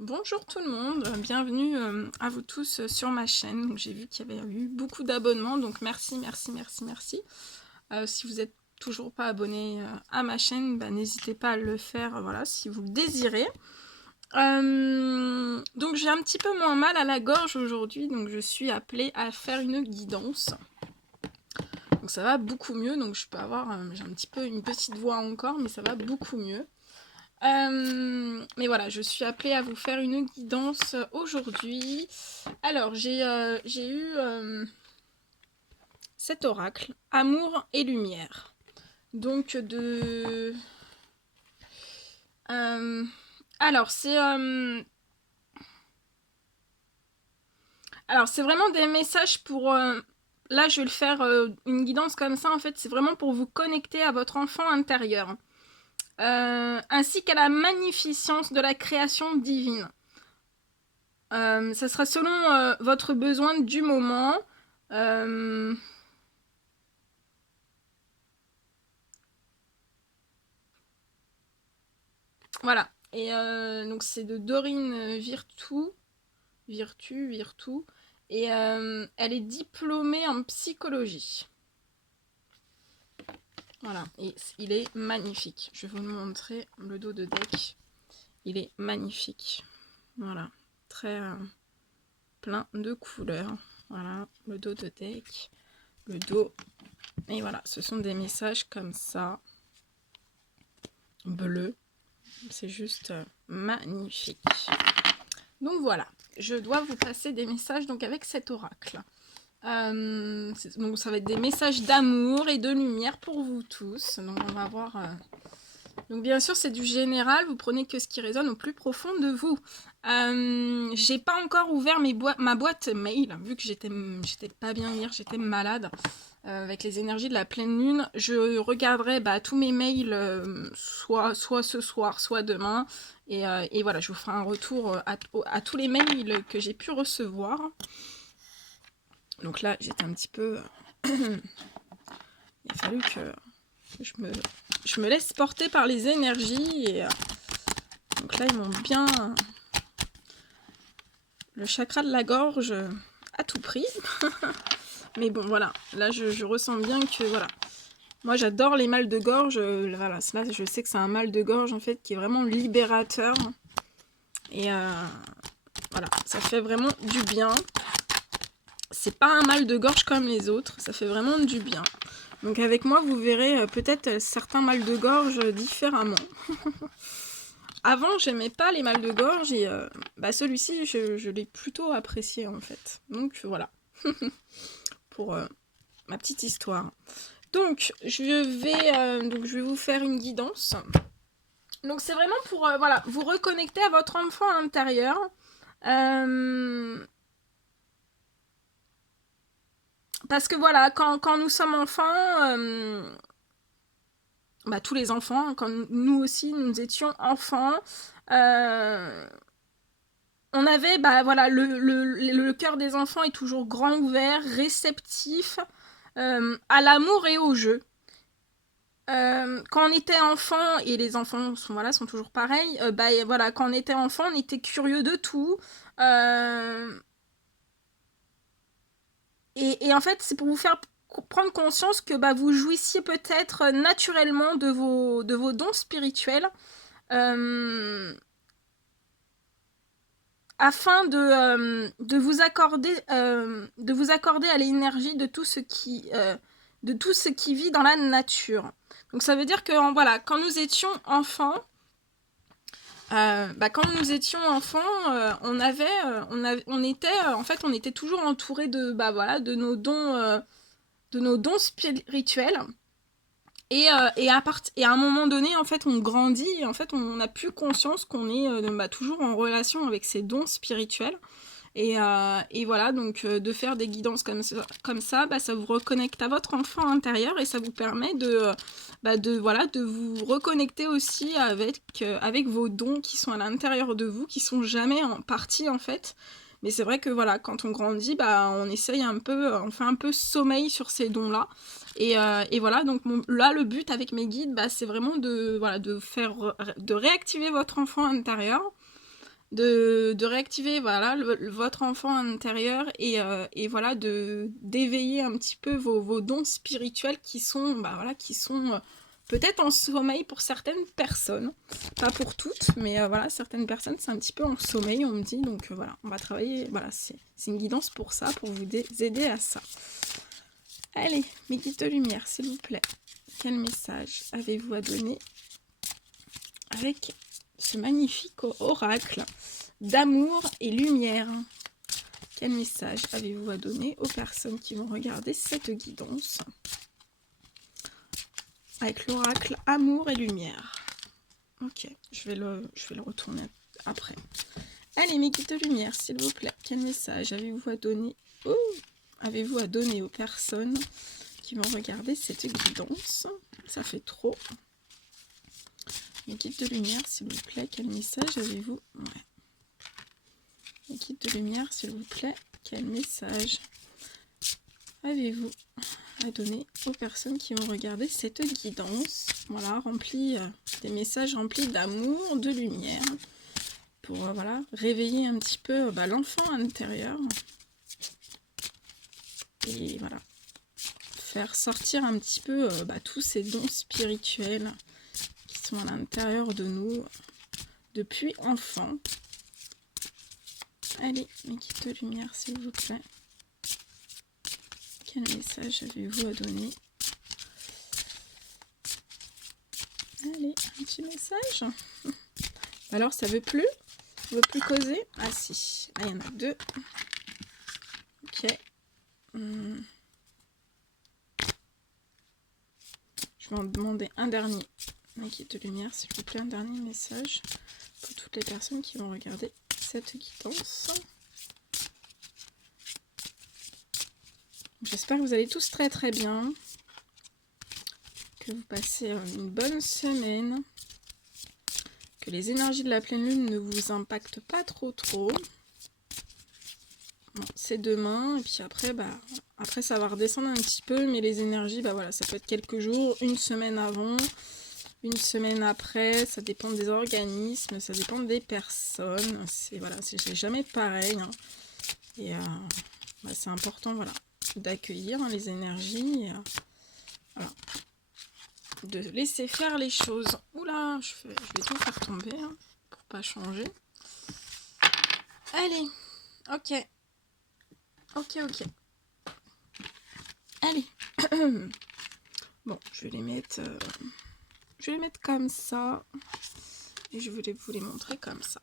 Bonjour tout le monde, bienvenue à vous tous sur ma chaîne. Donc, j'ai vu qu'il y avait eu beaucoup d'abonnements, donc merci. Si vous n'êtes toujours pas abonné à ma chaîne, n'hésitez pas à le faire, voilà, si vous le désirez. Donc j'ai un petit peu moins mal à la gorge aujourd'hui, donc je suis appelée à faire une guidance. Donc ça va beaucoup mieux, donc je peux avoir, j'ai un petit peu une petite voix encore, mais ça va beaucoup mieux. Mais voilà, je suis appelée à vous faire une guidance aujourd'hui. Alors, j'ai eu cet oracle, amour et lumière. Donc, euh, alors, c'est vraiment des messages pour... là, je vais le faire une guidance comme ça, en fait, c'est vraiment pour vous connecter à votre enfant intérieur. Ainsi qu'à la magnificence de la création divine. Ça sera selon votre besoin du moment. Voilà. Et donc c'est de Dorine Virtu. Et elle est diplômée en psychologie. Voilà. Et il est magnifique. Je vais vous montrer le dos de deck. Il est magnifique. Voilà. Très plein de couleurs. Voilà. Le dos de deck. Le dos. Et voilà. Ce sont des messages comme ça. Bleu. C'est juste magnifique. Donc voilà, je dois vous passer des messages donc avec cet oracle. Donc ça va être des messages d'amour et de lumière pour vous tous. Donc on va voir. Donc bien sûr c'est du général, vous prenez que ce qui résonne au plus profond de vous. J'ai pas encore ouvert ma boîte mail, vu que j'étais pas bien hier, j'étais malade. Avec les énergies de la pleine lune, je regarderai tous mes mails soit ce soir, soit demain. Et voilà, je vous ferai un retour à tous les mails que j'ai pu recevoir. Donc là, j'étais un petit peu... Il a fallu que je me laisse porter par les énergies. Et donc là, ils m'ont bien... Le chakra de la gorge à tout prix. Mais bon, voilà. Là, je ressens bien que... Voilà. Moi, j'adore les mal de gorge. Voilà, là, je sais que c'est un mal de gorge, en fait, qui est vraiment libérateur. Et voilà, ça fait vraiment du bien. C'est pas un mal de gorge comme les autres, ça fait vraiment du bien. Donc avec moi, vous verrez peut-être certains mal de gorge différemment. Avant, j'aimais pas les mal de gorge et celui-ci, je l'ai plutôt apprécié en fait. Donc voilà, pour ma petite histoire. Donc je vais vous faire une guidance. Donc c'est vraiment pour voilà, vous reconnecter à votre enfant intérieur. Parce que voilà, quand nous sommes enfants, tous les enfants, quand nous aussi nous étions enfants, on avait, voilà, le cœur des enfants est toujours grand ouvert, réceptif à l'amour et au jeu. Quand on était enfant, et les enfants sont toujours pareils, voilà, quand on était enfant, on était curieux de tout. Et en fait, c'est pour vous faire prendre conscience que vous jouissiez peut-être naturellement de vos dons spirituels afin de vous accorder à l'énergie de tout ce qui vit dans la nature. Donc ça veut dire que voilà, quand nous étions enfants, on était toujours entouré voilà, de nos dons spirituels. Et à un moment donné, en fait, on grandit et en fait, on a plus conscience qu'on est toujours en relation avec ces dons spirituels. Et voilà, donc de faire des guidances comme ça, ça vous reconnecte à votre enfant intérieur et ça vous permet de vous reconnecter aussi avec vos dons qui sont à l'intérieur de vous, qui sont jamais en partie en fait. Mais c'est vrai que voilà, quand on grandit, on essaye on fait un peu sommeil sur ces dons-là. Et voilà, donc là, le but avec mes guides, c'est vraiment de réactiver votre enfant intérieur. de réactiver voilà, votre enfant intérieur et voilà, d'éveiller un petit peu vos dons spirituels qui sont, voilà, qui sont peut-être en sommeil pour certaines personnes. Pas pour toutes, mais voilà, certaines personnes, c'est un petit peu en sommeil, on me dit. Donc voilà, on va travailler, voilà, c'est une guidance pour ça, pour vous aider à ça. Allez, mes guides de lumière, s'il vous plaît. Quel message avez-vous à donner avec ce magnifique oracle d'amour et lumière? Quel message avez-vous à donner aux personnes qui vont regarder cette guidance avec l'oracle amour et lumière? Ok, je vais le retourner après. Allez, mes guides de lumière, s'il vous plaît, quel message avez-vous à donner aux personnes qui vont regarder cette guidance? Ça fait trop. Mes guides de lumière, s'il vous plaît, quel message avez-vous? Ouais. Mes guides de lumière, s'il vous plaît, quel message avez-vous à donner aux personnes qui vont regarder cette guidance? Voilà, des messages remplis d'amour, de lumière, pour voilà, réveiller un petit peu l'enfant intérieur. Et voilà, faire sortir un petit peu tous ces dons spirituels qui sont à l'intérieur de nous depuis enfant. Allez, mes guides de lumière, s'il vous plaît. Quel message avez-vous à donner? Allez, un petit message. Alors, ça veut plus? Ça veut plus causer? Ah si, ah, il y en a deux. Ok. Je vais en demander un dernier. Mes guides de lumière, s'il vous plaît, un dernier message pour toutes les personnes qui vont regarder cette guidance. J'espère que vous allez tous très très bien, que vous passez une bonne semaine, que les énergies de la pleine lune ne vous impactent pas trop. Bon, c'est demain, et puis après, après ça va redescendre un petit peu, mais les énergies, voilà, ça peut être quelques jours, une semaine avant, une semaine après, ça dépend des organismes, ça dépend des personnes, c'est jamais pareil, hein. Et c'est important, voilà, d'accueillir les énergies, et, voilà, de laisser faire les choses. Oula, je vais tout faire tomber hein, pour pas changer. Allez, ok. Allez. Bon, je vais les mettre comme ça. Et je voulais vous les montrer comme ça.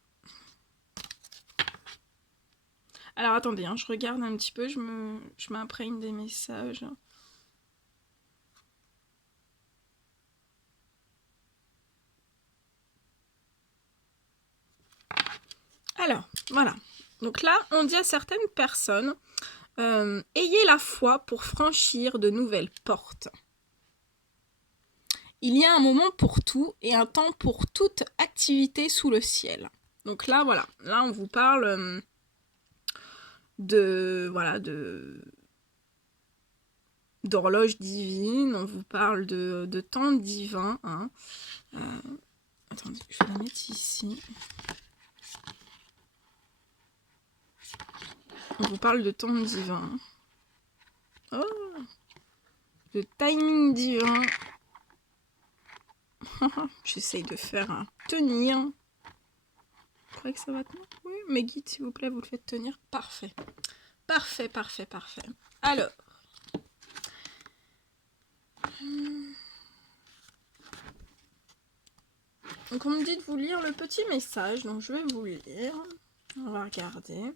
Alors attendez, hein, je regarde un petit peu, je m'imprègne des messages. Alors, voilà. Donc là, on dit à certaines personnes, ayez la foi pour franchir de nouvelles portes. Il y a un moment pour tout et un temps pour toute activité sous le ciel. Donc là, voilà. Là, on vous parle d'horloge divine, on vous parle de temps divin. Hein. Attendez, je vais la mettre ici. On vous parle de temps divin. Oh, de timing divin. J'essaye de faire tenir. Vous croyez que ça va tenir? Oui, mes guides, s'il vous plaît, vous le faites tenir. Parfait. Parfait. Alors. Donc on me dit de vous lire le petit message, donc je vais vous le lire. On va regarder.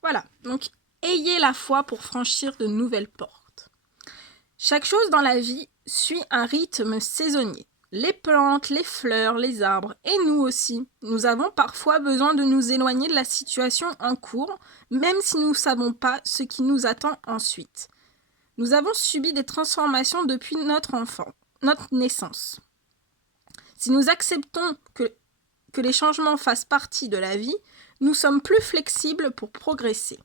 Voilà, donc ayez la foi pour franchir de nouvelles portes. Chaque chose dans la vie suit un rythme saisonnier. Les plantes, les fleurs, les arbres, et nous aussi. Nous avons parfois besoin de nous éloigner de la situation en cours, même si nous ne savons pas ce qui nous attend ensuite. Nous avons subi des transformations depuis notre naissance. Si nous acceptons que les changements fassent partie de la vie, nous sommes plus flexibles pour progresser.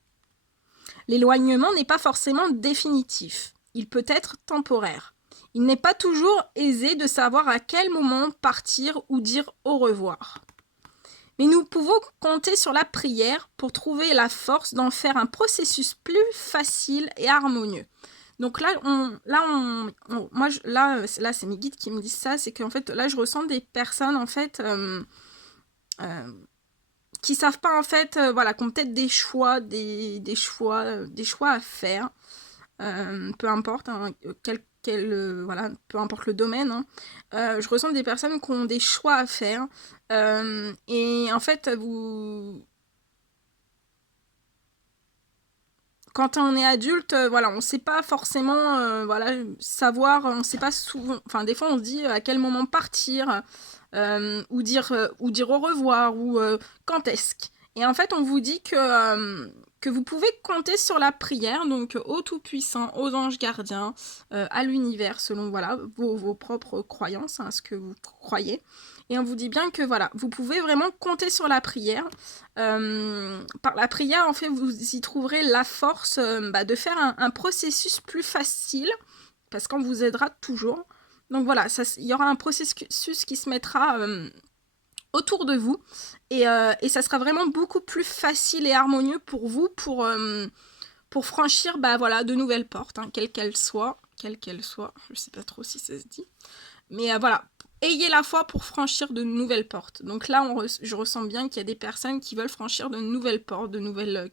L'éloignement n'est pas forcément définitif, il peut être temporaire. Il n'est pas toujours aisé de savoir à quel moment partir ou dire au revoir. Mais nous pouvons compter sur la prière pour trouver la force d'en faire un processus plus facile et harmonieux. Donc là, là c'est mes guides qui me disent ça, c'est qu'en fait, là, je ressens des personnes, en fait, qui savent pas, en fait, voilà, qui ont peut-être des choix à faire, peu importe, hein, voilà, peu importe le domaine, hein. Je ressens des personnes qui ont des choix à faire, et en fait, quand on est adulte, voilà, on sait pas forcément, voilà, savoir, on sait pas souvent, enfin, des fois, on se dit à quel moment partir, ou dire au revoir, ou quand est-ce. Et en fait, on vous dit que vous pouvez compter sur la prière, donc au Tout-Puissant, aux anges gardiens, à l'univers, selon voilà, vos propres croyances, hein, ce que vous croyez. Et on vous dit bien que voilà, vous pouvez vraiment compter sur la prière. Par la prière, en fait, vous y trouverez la force de faire un processus plus facile, parce qu'on vous aidera toujours. Donc voilà, il y aura un processus qui se mettra autour de vous, et ça sera vraiment beaucoup plus facile et harmonieux pour vous, pour franchir voilà, de nouvelles portes, hein, quelles qu'elles soient, je sais pas trop si ça se dit, mais voilà, ayez la foi pour franchir de nouvelles portes. Donc là, je ressens bien qu'il y a des personnes qui veulent franchir de nouvelles portes, de nouvelles,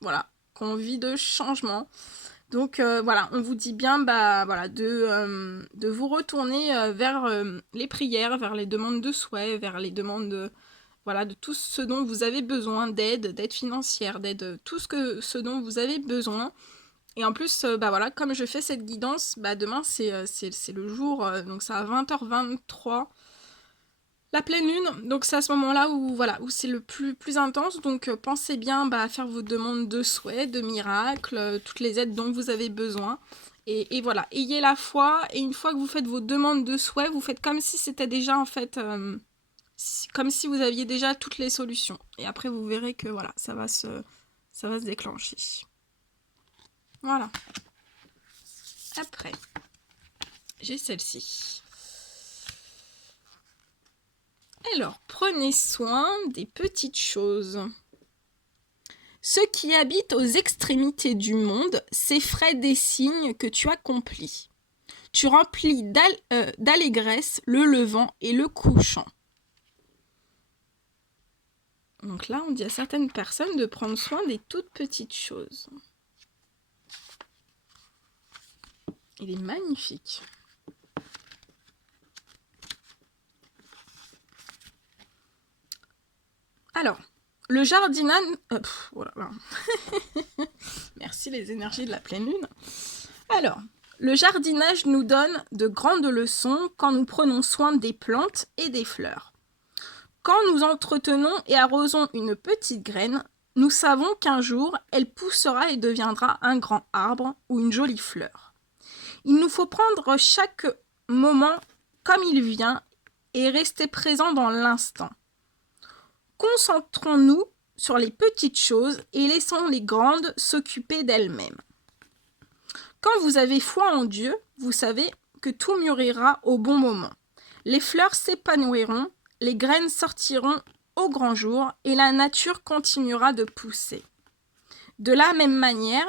voilà, qui ont envie de changement. Donc voilà, on vous dit bien voilà, de vous retourner vers les prières, vers les demandes de souhait, vers les demandes voilà, de tout ce dont vous avez besoin, d'aide financière, d'aide, tout ce dont vous avez besoin. Et en plus, voilà, comme je fais cette guidance, demain c'est le jour, donc c'est à 20h23, la pleine lune, donc c'est à ce moment-là où, voilà, où c'est le plus intense, donc pensez bien à faire vos demandes de souhait, de miracles, toutes les aides dont vous avez besoin. Et voilà, ayez la foi, et une fois que vous faites vos demandes de souhait, vous faites comme si c'était déjà, en fait, comme si vous aviez déjà toutes les solutions. Et après, vous verrez que voilà, ça va se déclencher. Voilà. Après, j'ai celle-ci. Alors, prenez soin des petites choses. Ceux qui habitent aux extrémités du monde s'effraient des signes que tu accomplis. Tu remplis d'allégresse le levant et le couchant. Donc là, on dit à certaines personnes de prendre soin des toutes petites choses. Il est magnifique. Alors, le jardinage... oh là là. Merci les énergies de la pleine lune. Alors, le jardinage nous donne de grandes leçons quand nous prenons soin des plantes et des fleurs. Quand nous entretenons et arrosons une petite graine, nous savons qu'un jour, elle poussera et deviendra un grand arbre ou une jolie fleur. Il nous faut prendre chaque moment comme il vient et rester présent dans l'instant. Concentrons-nous sur les petites choses et laissons les grandes s'occuper d'elles-mêmes. Quand vous avez foi en Dieu, vous savez que tout mûrira au bon moment. Les fleurs s'épanouiront, les graines sortiront au grand jour et la nature continuera de pousser. De la même manière,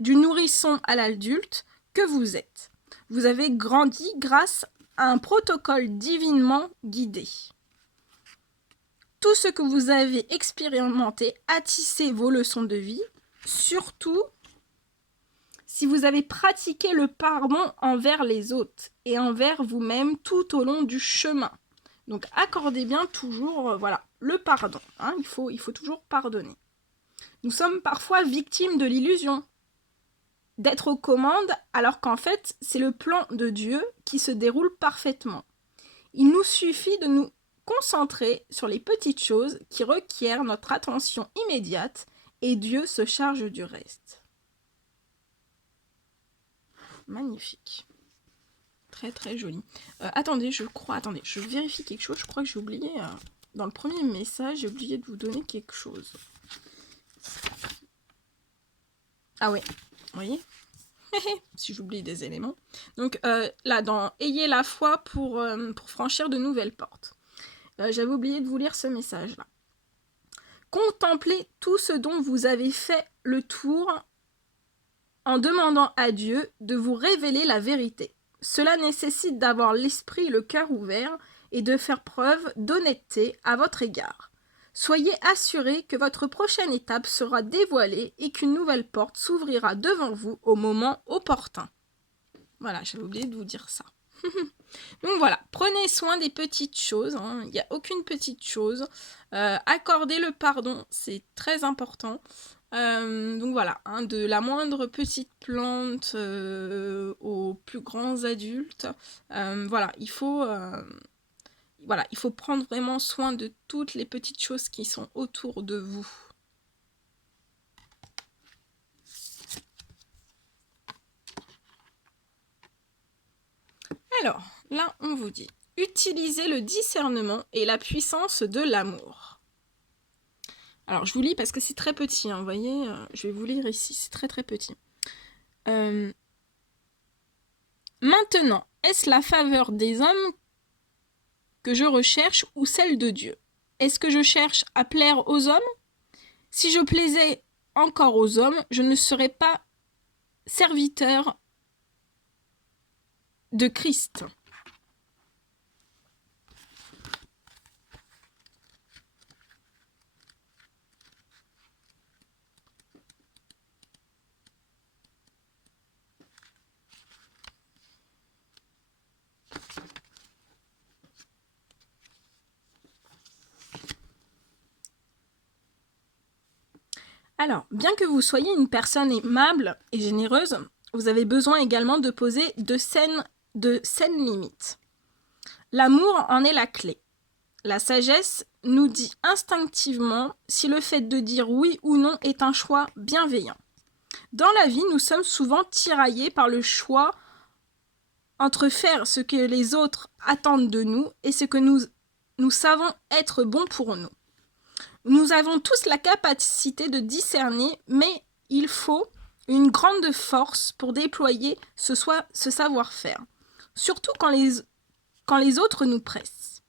du nourrisson à l'adulte que vous êtes. Vous avez grandi grâce à un protocole divinement guidé. Tout ce que vous avez expérimenté a tissé vos leçons de vie, surtout si vous avez pratiqué le pardon envers les autres et envers vous-même tout au long du chemin. Donc accordez bien toujours voilà, le pardon. Hein, il faut toujours pardonner. Nous sommes parfois victimes de l'illusion d'être aux commandes alors qu'en fait c'est le plan de Dieu qui se déroule parfaitement. Il nous suffit de nous concentrer sur les petites choses qui requièrent notre attention immédiate et Dieu se charge du reste. Magnifique. Très très joli. Attendez, je vérifie quelque chose. Je crois que j'ai oublié, dans le premier message, j'ai oublié de vous donner quelque chose. Ah ouais, vous voyez si j'oublie des éléments. Donc là, dans « Ayez la foi pour franchir de nouvelles portes ». J'avais oublié de vous lire ce message-là. Contemplez tout ce dont vous avez fait le tour en demandant à Dieu de vous révéler la vérité. Cela nécessite d'avoir l'esprit et le cœur ouverts et de faire preuve d'honnêteté à votre égard. Soyez assurés que votre prochaine étape sera dévoilée et qu'une nouvelle porte s'ouvrira devant vous au moment opportun. Voilà, j'avais oublié de vous dire ça. Donc voilà, prenez soin des petites choses, hein. Il n'y a aucune petite chose. Accordez le pardon, c'est très important. Donc voilà, hein, de la moindre petite plante aux plus grands adultes. Voilà, il faut prendre vraiment soin de toutes les petites choses qui sont autour de vous. Alors, là, on vous dit, utilisez le discernement et la puissance de l'amour. Alors, je vous lis parce que c'est très petit, hein, vous voyez, je vais vous lire ici, c'est très très petit. Maintenant, est-ce la faveur des hommes que je recherche ou celle de Dieu? Est-ce que je cherche à plaire aux hommes? Si je plaisais encore aux hommes, je ne serais pas serviteur de Christ. Alors, bien que vous soyez une personne aimable et généreuse, vous avez besoin également de poser de saines limites. L'amour en est la clé. La sagesse nous dit instinctivement si le fait de dire oui ou non est un choix bienveillant. Dans la vie, nous sommes souvent tiraillés par le choix entre faire ce que les autres attendent de nous et ce que nous savons être bon pour nous. Nous avons tous la capacité de discerner, mais il faut une grande force pour déployer ce savoir-faire, surtout quand les autres nous pressent.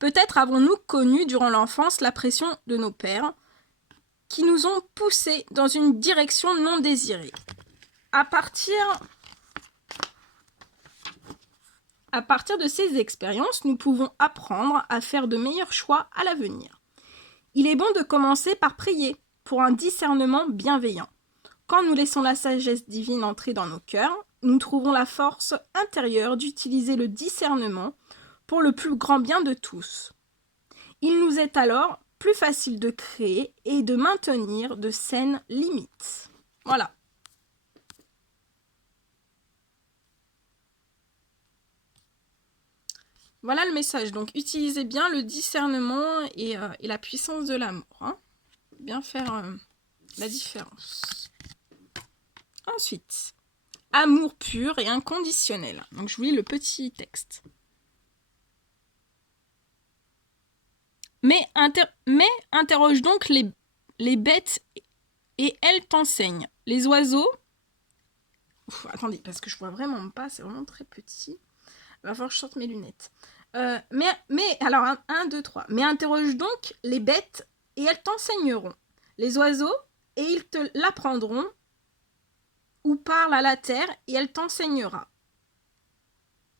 Peut-être avons-nous connu durant l'enfance la pression de nos pères qui nous ont poussés dans une direction non désirée. À partir de ces expériences, nous pouvons apprendre à faire de meilleurs choix à l'avenir. Il est bon de commencer par prier pour un discernement bienveillant. Quand nous laissons la sagesse divine entrer dans nos cœurs, nous trouvons la force intérieure d'utiliser le discernement pour le plus grand bien de tous. Il nous est alors plus facile de créer et de maintenir de saines limites. Voilà. Voilà le message. Donc, utilisez bien le discernement et la puissance de l'amour. Hein. Bien faire la différence. Ensuite, amour pur et inconditionnel. Donc, je vous lis le petit texte. Mais interroge donc les bêtes et elles t'enseignent. Les oiseaux... attendez, parce que je vois vraiment pas, c'est vraiment très petit. Il va falloir que je sorte mes lunettes. Alors, 1, 2, 3. Mais interroge donc les bêtes et elles t'enseigneront. Les oiseaux et ils te l'apprendront. Ou parle à la terre et elle t'enseignera.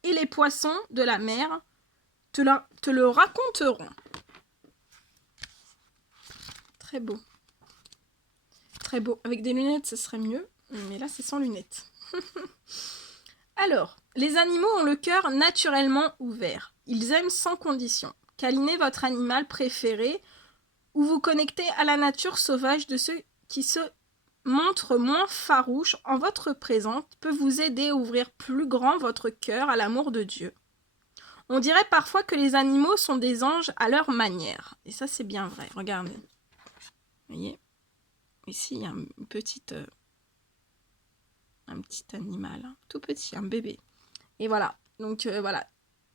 Et les poissons de la mer te le raconteront. Très beau. Très beau. Avec des lunettes, ce serait mieux. Mais là, c'est sans lunettes. Alors, les animaux ont le cœur naturellement ouvert. Ils aiment sans condition. Câlinez votre animal préféré ou vous connectez à la nature sauvage de ceux qui se montrent moins farouches en votre présence peut vous aider à ouvrir plus grand votre cœur à l'amour de Dieu. On dirait parfois que les animaux sont des anges à leur manière. Et ça, c'est bien vrai. Regardez. Vous voyez ? Ici, il y a un petit animal, hein, tout petit, un bébé. Et voilà. Donc, voilà.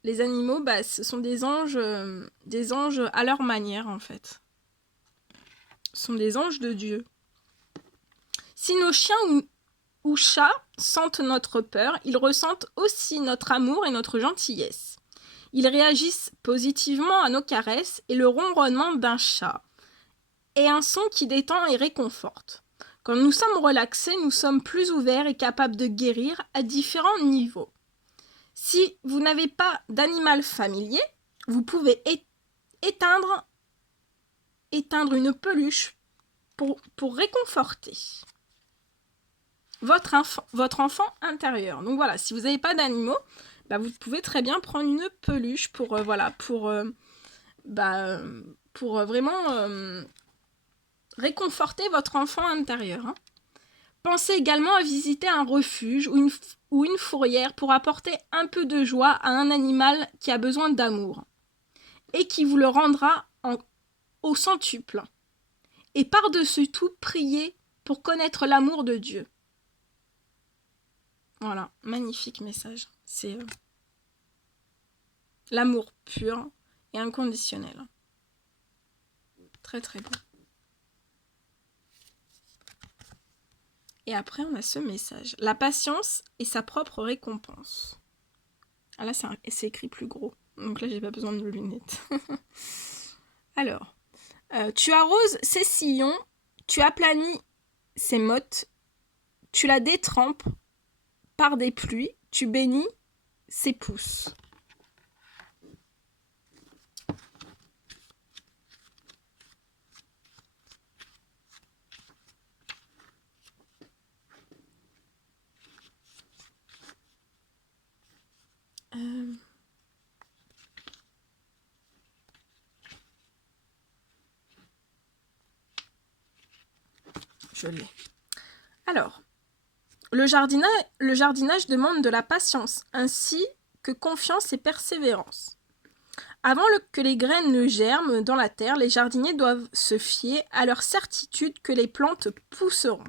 Les animaux, ce sont des anges à leur manière, en fait. Ce sont des anges de Dieu. Si nos chiens ou chats sentent notre peur, ils ressentent aussi notre amour et notre gentillesse. Ils réagissent positivement à nos caresses et le ronronnement d'un chat et un son qui détend et réconforte. Quand nous sommes relaxés, nous sommes plus ouverts et capables de guérir à différents niveaux. Si vous n'avez pas d'animal familier, vous pouvez éteindre une peluche pour réconforter votre enfant intérieur. Donc voilà, si vous n'avez pas d'animaux, vous pouvez très bien prendre une peluche pour vraiment réconforter votre enfant intérieur. Hein. Pensez également à visiter un refuge ou une fourrière pour apporter un peu de joie à un animal qui a besoin d'amour et qui vous le rendra au centuple. Et par-dessus tout, priez pour connaître l'amour de Dieu. Voilà, magnifique message. C'est l'amour pur et inconditionnel. Très très beau. Et après, on a ce message. La patience est sa propre récompense. Ah là, c'est écrit plus gros. Donc là, j'ai pas besoin de lunettes. Alors, tu arroses ses sillons, tu aplanis ses mottes, tu la détrempes par des pluies, tu bénis ses pousses. Je l'ai. Alors, le jardinage demande de la patience, ainsi que confiance et persévérance. Avant que les graines ne germent dans la terre, les jardiniers doivent se fier à leur certitude que les plantes pousseront.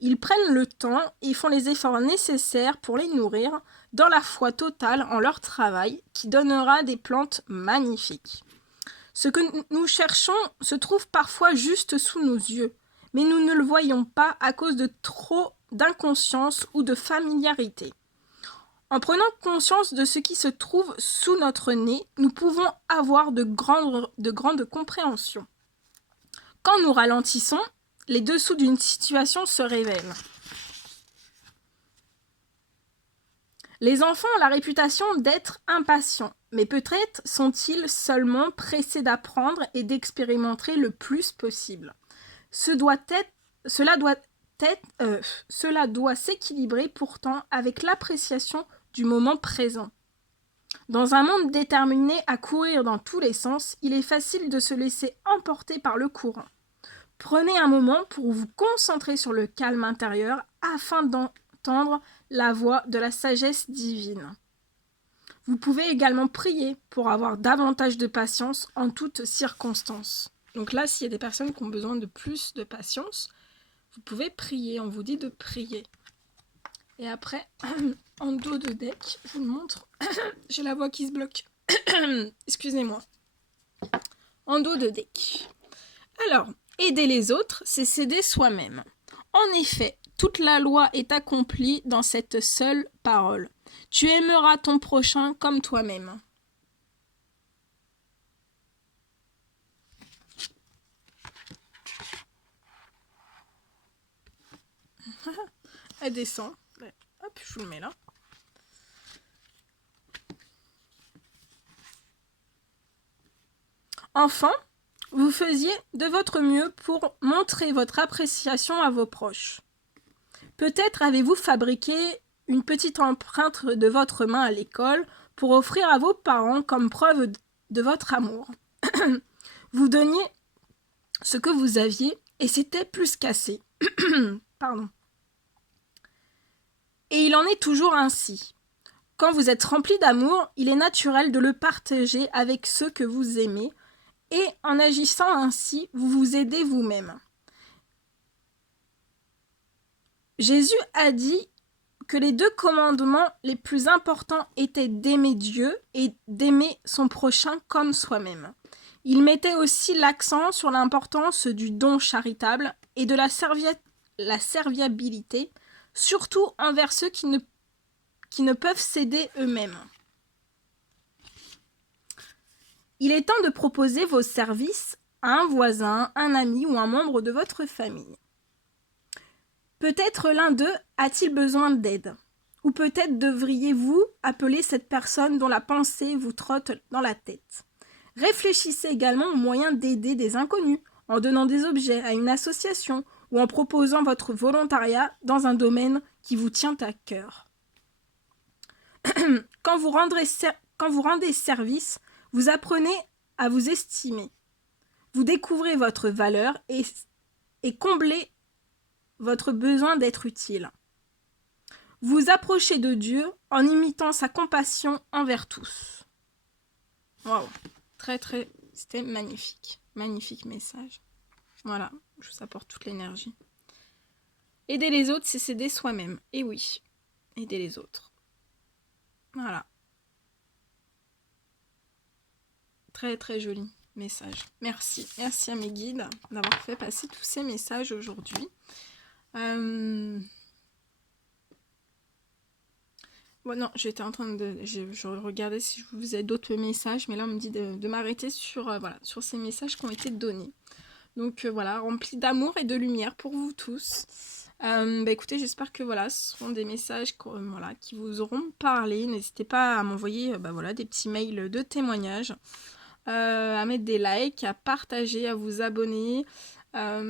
Ils prennent le temps et font les efforts nécessaires pour les nourrir, dans la foi totale en leur travail, qui donnera des plantes magnifiques. Ce que nous cherchons se trouve parfois juste sous nos yeux, mais nous ne le voyons pas à cause de trop d'inconscience ou de familiarité. En prenant conscience de ce qui se trouve sous notre nez, nous pouvons avoir de grandes compréhensions. Quand nous ralentissons, les dessous d'une situation se révèlent. Les enfants ont la réputation d'être impatients, mais peut-être sont-ils seulement pressés d'apprendre et d'expérimenter le plus possible. Cela doit s'équilibrer pourtant avec l'appréciation du moment présent. Dans un monde déterminé à courir dans tous les sens, il est facile de se laisser emporter par le courant. Prenez un moment pour vous concentrer sur le calme intérieur afin d'entendre la voix de la sagesse divine. Vous pouvez également prier pour avoir davantage de patience en toutes circonstances. Donc là, s'il y a des personnes qui ont besoin de plus de patience, vous pouvez prier, on vous dit de prier. Et après, en dos de deck, je vous le montre. J'ai la voix qui se bloque. Excusez-moi. En dos de deck. Alors, aider les autres, c'est s'aider soi-même. En effet, toute la loi est accomplie dans cette seule parole. Tu aimeras ton prochain comme toi-même. Elle descend. Hop, je vous le mets là. Enfin, vous faisiez de votre mieux pour montrer votre appréciation à vos proches. Peut-être avez-vous fabriqué une petite empreinte de votre main à l'école pour offrir à vos parents comme preuve de votre amour. Vous donniez ce que vous aviez et c'était plus qu'assez. Pardon. Et il en est toujours ainsi. Quand vous êtes rempli d'amour, il est naturel de le partager avec ceux que vous aimez et en agissant ainsi, vous vous aidez vous-même. Jésus a dit que les 2 commandements les plus importants étaient d'aimer Dieu et d'aimer son prochain comme soi-même. Il mettait aussi l'accent sur l'importance du don charitable et de la serviabilité, surtout envers ceux qui ne peuvent s'aider eux-mêmes. Il est temps de proposer vos services à un voisin, un ami ou un membre de votre famille. Peut-être l'un d'eux a-t-il besoin d'aide. Ou peut-être devriez-vous appeler cette personne dont la pensée vous trotte dans la tête. Réfléchissez également aux moyens d'aider des inconnus, en donnant des objets à une association ou en proposant votre volontariat dans un domaine qui vous tient à cœur. Quand vous rendez service, vous apprenez à vous estimer. Vous découvrez votre valeur et comblez votre besoin d'être utile. Vous approchez de Dieu en imitant sa compassion envers tous. Waouh, c'était magnifique. Magnifique message. Voilà, je vous apporte toute l'énergie. Aider les autres, c'est s'aider soi-même. Et oui, aider les autres. Voilà. Très joli message. Merci. Merci à mes guides d'avoir fait passer tous ces messages aujourd'hui. Bon, non, j'étais en train de... Je regardais si je vous faisais d'autres messages, mais là, on me dit de m'arrêter sur, voilà, sur ces messages qui ont été donnés. Donc, voilà, remplis d'amour et de lumière pour vous tous. Écoutez, j'espère que voilà, ce seront des messages voilà, qui vous auront parlé. N'hésitez pas à m'envoyer voilà, des petits mails de témoignages, à mettre des likes, à partager, à vous abonner, à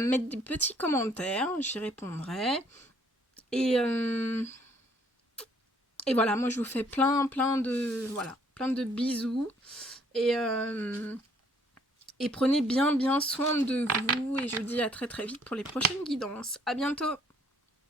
mettre des petits commentaires, j'y répondrai. Et voilà, moi je vous fais plein de bisous. Et prenez bien soin de vous. Et je vous dis à très vite pour les prochaines guidances. À bientôt!